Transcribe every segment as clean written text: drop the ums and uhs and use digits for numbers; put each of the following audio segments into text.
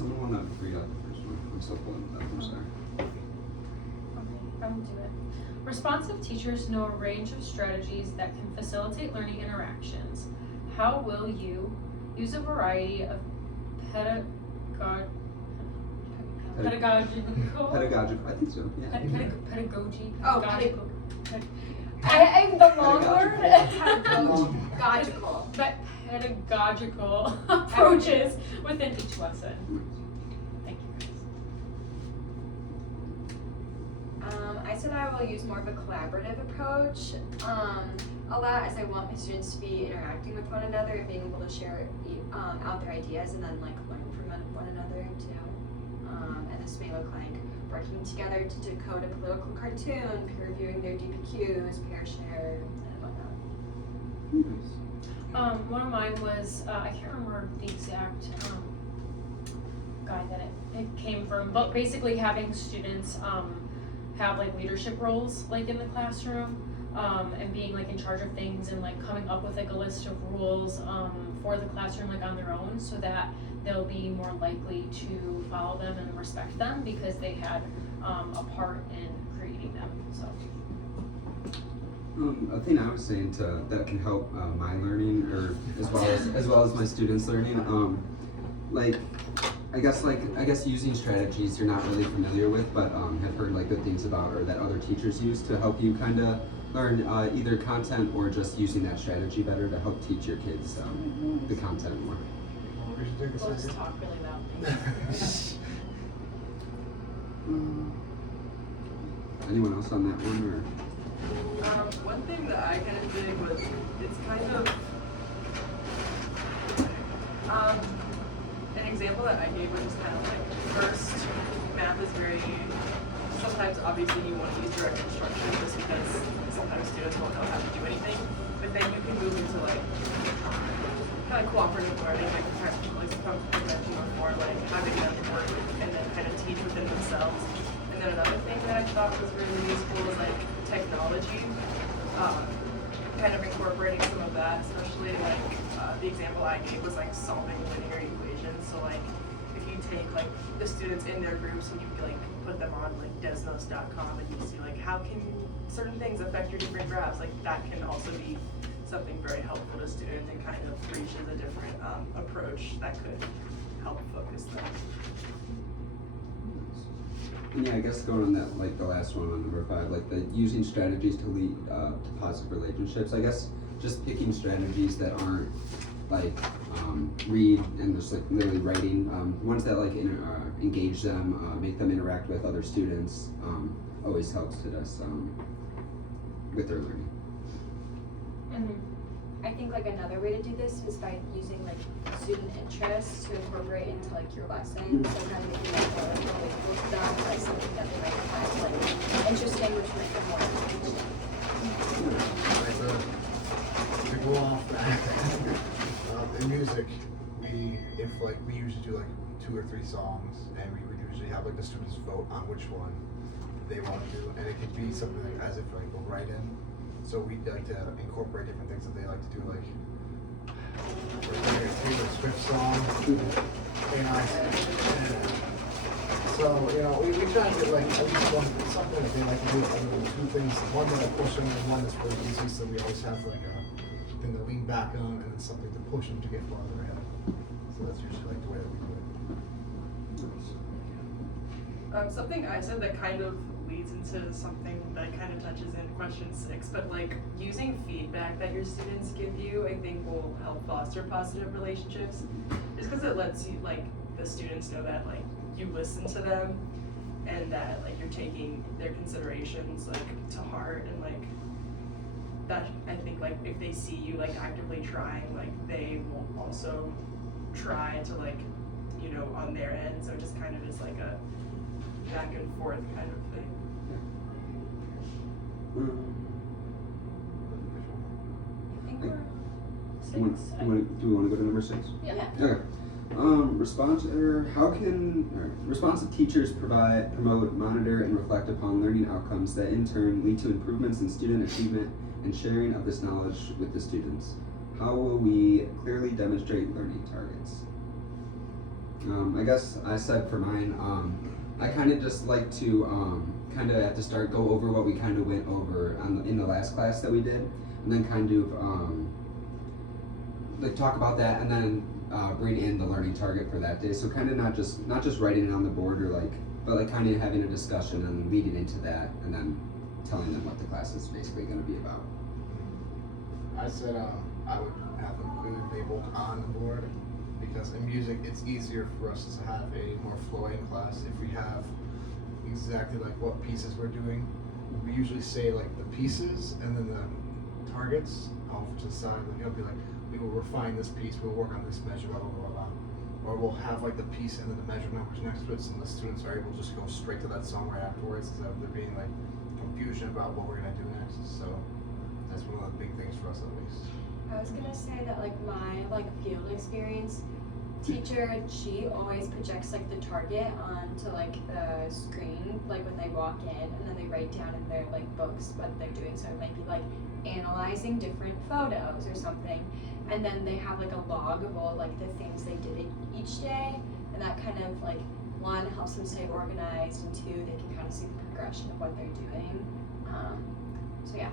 someone want to read out the first one? I'm still pulling it up, I'm sorry. Okay, I will do it. Responsive teachers know a range of strategies that can facilitate learning interactions. How will you use a variety of pedagogical, Pedagogical, I think so, yeah. pedagogy, Oh, pedagogical. I'm the long word. Pedagogical. But pedagogical approaches within each lesson. Thank you guys. I said I will use more of a collaborative approach a lot, as I want my students to be interacting with one another and being able to share out their ideas and then like learn from one another too. And this may look like working together to decode a political cartoon, peer reviewing their DPQs, pair share, and whatnot. One of mine was, I can't remember the exact guide that it came from, but basically having students have like leadership roles like in the classroom, and being like in charge of things and like coming up with like a list of rules for the classroom like on their own, so that they'll be more likely to follow them and respect them because they had a part in creating them. So A thing I was saying that can help my learning, or as well as my students' learning, like I guess using strategies you're not really familiar with, but have heard like good things about, or that other teachers use to help you kind of learn either content or just using that strategy better to help teach your kids the content more. we'll just talk really loudly. Anyone else on that one, or? One thing that I kind of did was, it's kind of, an example that I gave was just kind of like, first, math is very, sometimes obviously you want to use direct instruction just because sometimes students won't know how to do anything, but then you can move into like, kind of cooperative learning, like conventional more like having them work and then kind of teach within themselves. And then another thing that I thought was really useful was like technology, kind of incorporating some of that, especially like the example I gave was like solving linear equations. So like if you take like the students in their groups and you like put them on like desnos.com and you see like how can certain things affect your different graphs, like that can also be something very helpful to students and kind of reaches a different approach that could help focus them. And yeah, I guess going on that, like the last one on number 5, like the using strategies to lead to positive relationships. I guess just picking strategies that aren't like read and just like literally writing, ones that like engage them, make them interact with other students, always helps to us with their learning. I think like another way to do this is by using like student interests to incorporate into like your lessons. So kind of making like more relatable to them, like something that they might find like interesting, which might be more engaging. To go off that, in music, we usually do like 2 or 3 songs, and we would usually have like the students vote on which one they want to do, and it could be something like, as if like a write-in. So we like to incorporate different things that they like to do, like Taylor Swift song, so we try to get like at least one something that they like to do, other than 2 things. One that I push them, and one that's really easy. So we always have like a thing to lean back on, and then something to push them to get farther ahead. So that's usually like the way that we do it. Something I said that kind of leads into something that kind of touches in question 6, but like using feedback that your students give you, I think will help foster positive relationships, just because it lets you, like, the students know that like you listen to them and that like you're taking their considerations like to heart, and like that, I think like if they see you like actively trying, like they will also try to like, on their end, so it just kind of is like a back and forth kind of thing. I think we're Do we want to go to number 6? Yeah. Okay. Responsive teachers promote, monitor, and reflect upon learning outcomes that in turn lead to improvements in student achievement and sharing of this knowledge with the students. How will we clearly demonstrate learning targets? I guess I said for mine, I kind of just like to kind of at the start go over what we kind of went over in the last class that we did, and then kind of like talk about that, and then bring in the learning target for that day. So kind of not just writing it on the board or like, but like kind of having a discussion and leading into that, and then telling them what the class is basically going to be about. I said I would have them clearly labeled on the board, because in music it's easier for us to have a more flowing class if we have exactly like what pieces we're doing. We usually say like the pieces and then the targets off to the side. Like, it'll be like, we will refine this piece, we'll work on this measure, blah blah blah blah. Or we'll have like the piece and then the measure numbers next to it, so the students are able to just go straight to that song right afterwards, instead of there being like confusion about what we're gonna do next. So that's one of the big things for us at least. I was gonna say that like my field experience teacher, she always projects like the target onto like the screen like when they walk in, and then they write down in their like books what they're doing. So it might be like analyzing different photos or something, and then they have like a log of all like the things they did each day, and that kind of like one helps them stay organized, and two they can kind of see the progression of what they're doing. So yeah.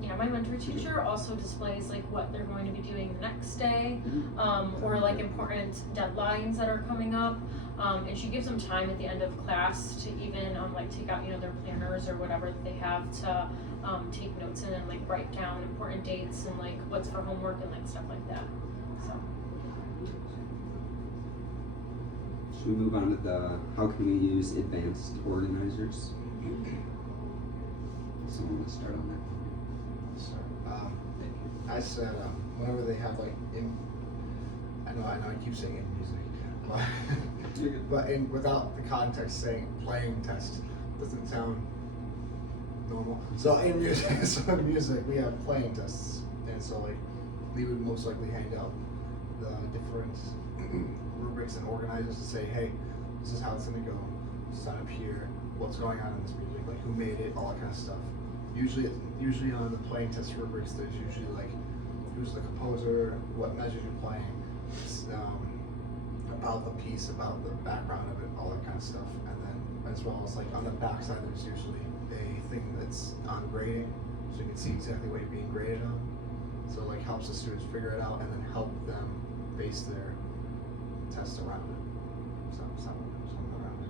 Yeah, my mentor teacher also displays like what they're going to be doing the next day, or like important deadlines that are coming up, and she gives them time at the end of class to even like take out their planners or whatever that they have to take notes in and like write down important dates and like what's for homework and like stuff like that. So Should we move on to the how can we use advanced organizers? Someone want to start on that? So, I said whenever they have like I know I keep saying in music, but without the context saying playing test doesn't sound normal. So in music, we have playing tests, and so like we would most likely hand out the different rubrics and organizers to say, hey, this is how it's gonna go. Sign up here. What's going on in this music? Like who made it? All that kind of stuff. Usually on the playing test rubrics, there's usually like who's the composer, what measures you're playing, about the piece, about the background of it, all that kind of stuff. And then as well as like on the back side, there's usually a thing that's on grading, so you can see exactly what you're being graded on. So like helps the students figure it out and then help them base their test around it. Something around it.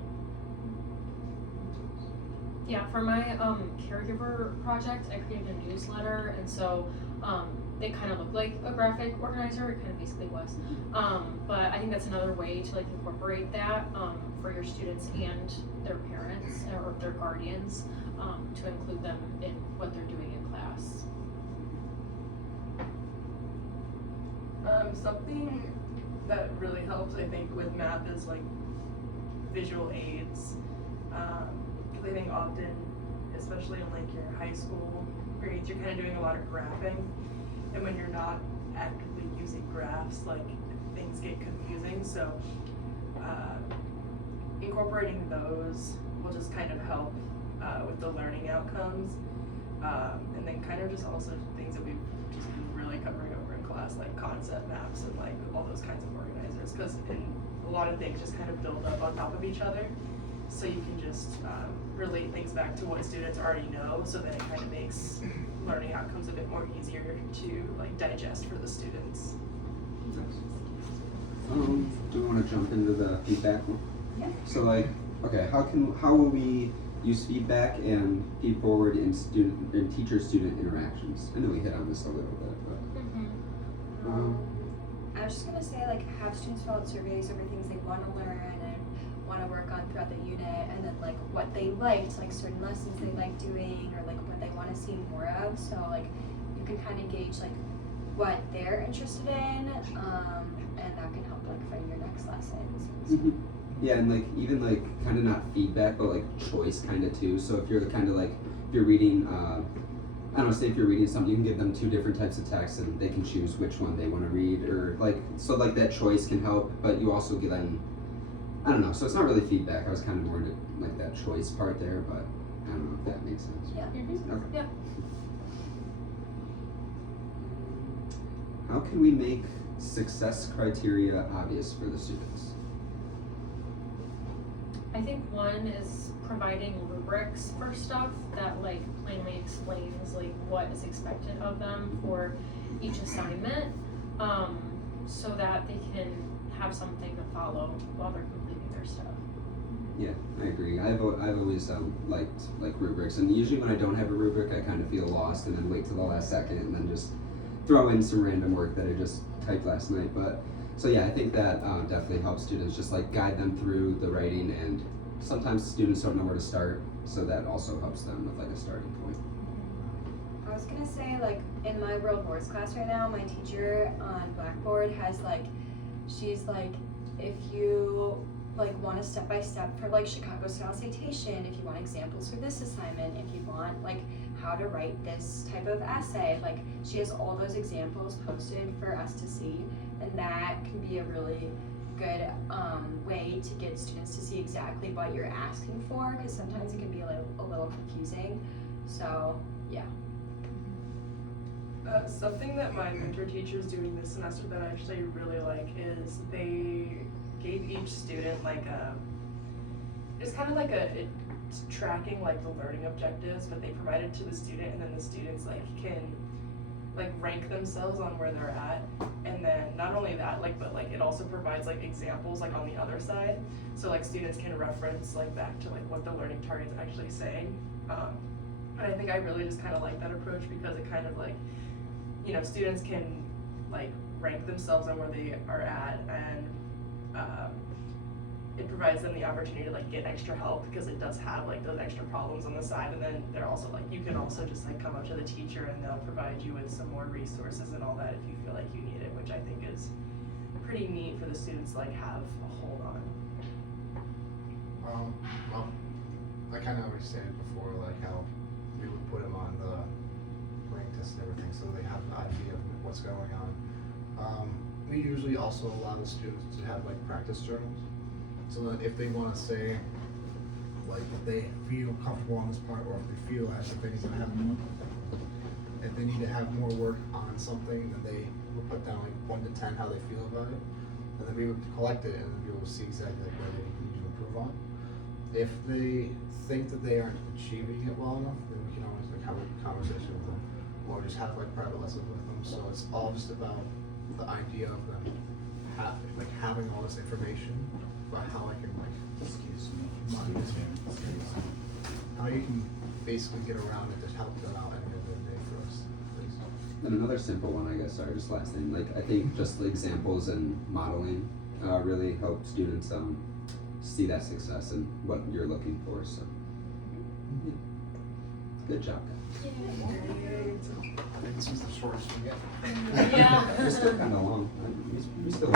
yeah, for my caregiver project, I created a newsletter, and so they kind of look like a graphic organizer. It kind of basically was, but I think that's another way to like incorporate that for your students and their parents or their guardians, to include them in what they're doing in class. Something that really helps, I think, with math is like visual aids. Because I think often, especially in like your high school grades, you're kind of doing a lot of graphing, and when you're not actively using graphs, like things get confusing. So incorporating those will just kind of help with the learning outcomes, and then kind of just also things that we've just been really covering over in class, like concept maps and like all those kinds of organizers, because a lot of things just kind of build up on top of each other, so you can just relate things back to what students already know, so that it kind of makes learning outcomes a bit more easier to like digest for the students. Do we want to jump into the feedback one? Yeah. So like, okay, how will we use feedback and feed forward in teacher-student interactions? I know we hit on this a little bit, but I was just gonna say like have students fill out surveys over things they want to learn and want to work on throughout the unit, and then like what they liked, like certain lessons they like doing, or like what they want to see more of. So like you can kind of gauge like what they're interested in, and that can help like for your next lessons. yeah, and like even like kind of not feedback, but like choice kind of too. So if you're kind of like if you're reading, I don't know, say if you're reading something, you can give them 2 different types of text and they can choose which one they want to read, or like so like that choice can help, but you also give them, I don't know. So it's not really feedback. I was kind of more into like that choice part there, but I don't know if that makes sense. Yeah. Okay. Yeah. How can we make success criteria obvious for the students? think one is providing rubrics for stuff that like plainly explains like what is expected of them for each assignment, so that they can have something to follow while they're completing their stuff. Yeah, I agree. I've always liked like rubrics, and usually when I don't have a rubric, I kind of feel lost, and then wait till the last second, and then just throw in some random work that I just typed last night. But so yeah, I think that definitely helps students, just like guide them through the writing, and sometimes students don't know where to start, so that also helps them with like a starting point. I was gonna say, like, in my world wars class right now, my teacher on Blackboard has like, she's like, if you like want a step-by-step for like Chicago style citation, if you want examples for this assignment, if you want like how to write this type of essay, like she has all those examples posted for us to see, and that can be a really good way to get students to see exactly what you're asking for, because sometimes it can be a little confusing. So yeah. Something that my mentor teacher is doing this semester that I actually really like is they gave each student like it's kind of like it's tracking like the learning objectives, but they provide it to the student, and then the students like can like rank themselves on where they're at. And then not only that, like, but like it also provides like examples like on the other side, so like students can reference like back to like what the learning target's actually saying. And I think I really just kind of like that approach, because it kind of like, you know, students can like rank themselves on where they are at, and it provides them the opportunity to like get extra help, because it does have like those extra problems on the side. And then they're also like, you can also just like come up to the teacher and they'll provide you with some more resources and all that if you feel like you need it, which I think is pretty neat for the students to like have a hold on. Well, I kind of already stated before, like how we would put them on the rank test and everything, so they have an idea of what's going on. We usually also allow the students to have like practice journals, so that if they want to say, like, if they feel comfortable on this part, or if they feel as if they need to have more, if they need to have more work on something, then they will put down like 1 to 10 how they feel about it, and then we would collect it and then we will see exactly like where they need to improve on. If they think that they aren't achieving it well enough, then we can always like have a conversation with them, or just have like private lessons with them. So it's all just about the idea of them having all this information about how I can like how you can basically get around it to help them out at the end of the day for us. Please. And another simple one, I guess, sorry, just last thing, like I think just the examples and modeling really help students see that success and what you're looking for. So, yeah. Good job, guys. I think this was the shortest we get. Yeah. We're still kind of long. We still.